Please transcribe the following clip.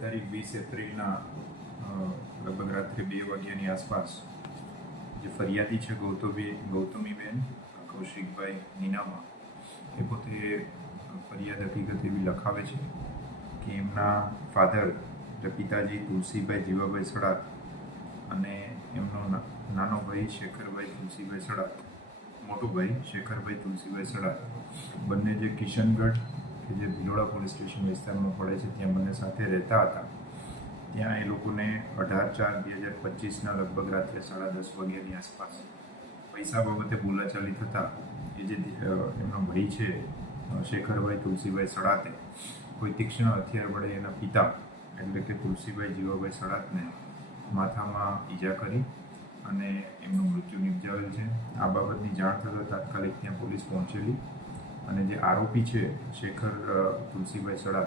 તારીખ વીસ એપ્રિલના લગભગ રાત્રે બે વાગ્યાની આસપાસ જે ફરિયાદી છે ગૌતમી, ગૌતમીબેન, કૌશિકભાઈ નીનામા, એ પોતે ફરિયાદ હકીકત એવી લખાવે છે કે એમના ફાધર, એટલે પિતાજી તુલસીભાઈ જીવાભાઈ સડાત અને એમનો નાનો ભાઈ શેખરભાઈ તુલસીભાઈ સડાત, મોટો ભાઈ શેખરભાઈ તુલસીભાઈ સડાત, બંને જે કિશનગઢ કે જે ભિલોડા પોલીસ સ્ટેશન વિસ્તારમાં પડે છે, ત્યાં બંને સાથે રહેતા હતા. ત્યાં એ લોકોને અઢાર ચાર બે હજાર પચીસના લગભગ રાત્રે સાડા દસ વાગ્યાની આસપાસ પૈસા બાબતે બોલાચાલી થતાં એ જે એમનો ભાઈ છે શેખરભાઈ તુલસીભાઈ સડાતે, કોઈ તીક્ષ્ણ હથિયાર વડે એના પિતા એટલે કે તુલસીભાઈ જીવાભાઈ સડાતને માથામાં ઈજા કરી અને એમનું મૃત્યુ નિપજાવેલ છે. આ બાબતની જાણ થતાં તાત્કાલિક ત્યાં પોલીસ પહોંચેલી અને જે આરોપી છે શેખર તુલસીભાઈ સડાત